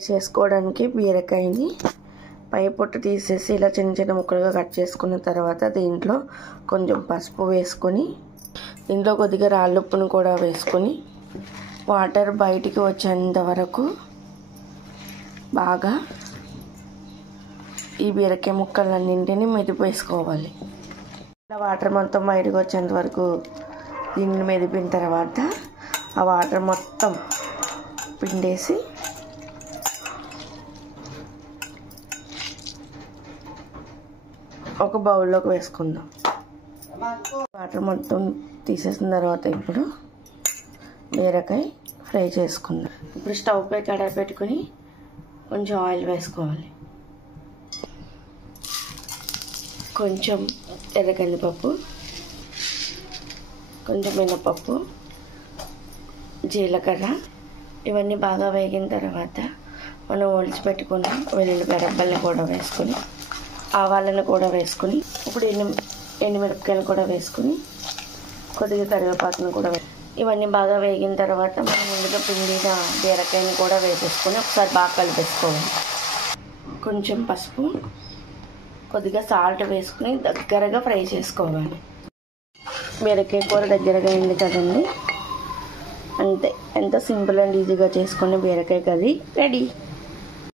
చేసుకోవడానికి బీరకాయని పై పొట్టు తీసేసి ఇలా చిన్న చిన్న ముక్కలుగా కట్ చేసుకున్న తర్వాత దీంట్లో కొంచెం పసుపు వేసుకొని దీంట్లో కొద్దిగా రాళ్ళుప్పును కూడా వేసుకొని వాటర్ బయటికి వచ్చేంత వరకు బాగా ఈ బీరకాయ ముక్కలన్నింటినీ మెదిపేసుకోవాలి. ఇలా వాటర్ మొత్తం బయటకు వచ్చేంత వరకు దీన్ని మెదిపిన తర్వాత ఆ వాటర్ మొత్తం పిండేసి ఒక బౌల్లోకి వేసుకుందాం. వాటర్ మొత్తం తీసేసిన తర్వాత ఇప్పుడు బీరకాయ ఫ్రై చేసుకుందాం. ఇప్పుడు స్టవ్ పై కడాయి పెట్టుకొని కొంచెం ఆయిల్ వేసుకోవాలి. కొంచెం ఎర్రకందిపప్పు, కొంచెం మినపప్పు, జీలకర్ర ఇవన్నీ బాగా వేగిన తర్వాత మనం ఒలిచి పెట్టుకున్న వెల్లుల్లి రెబ్బల్ని కూడా వేసుకొని ఆవాలను కూడా వేసుకొని ఇప్పుడు ఎండుమిరపకాయలు కూడా వేసుకొని కొద్దిగా కరివేపాకును కూడా ఇవన్నీ బాగా వేగిన తర్వాత మనం ముందుగా పిండిన బీరకాయని కూడా వేసేసుకొని ఒకసారి బాగా కలిపేసుకోవాలి. కొంచెం పసుపు, కొద్దిగా సాల్ట్ వేసుకుని దగ్గరగా ఫ్రై చేసుకోవాలి. బీరకాయ కూర దగ్గరగా అయింది కదండి. అంతే, ఎంత సింపుల్ అండ్ ఈజీగా చేసుకునే బీరకాయ కర్రీ రెడీ.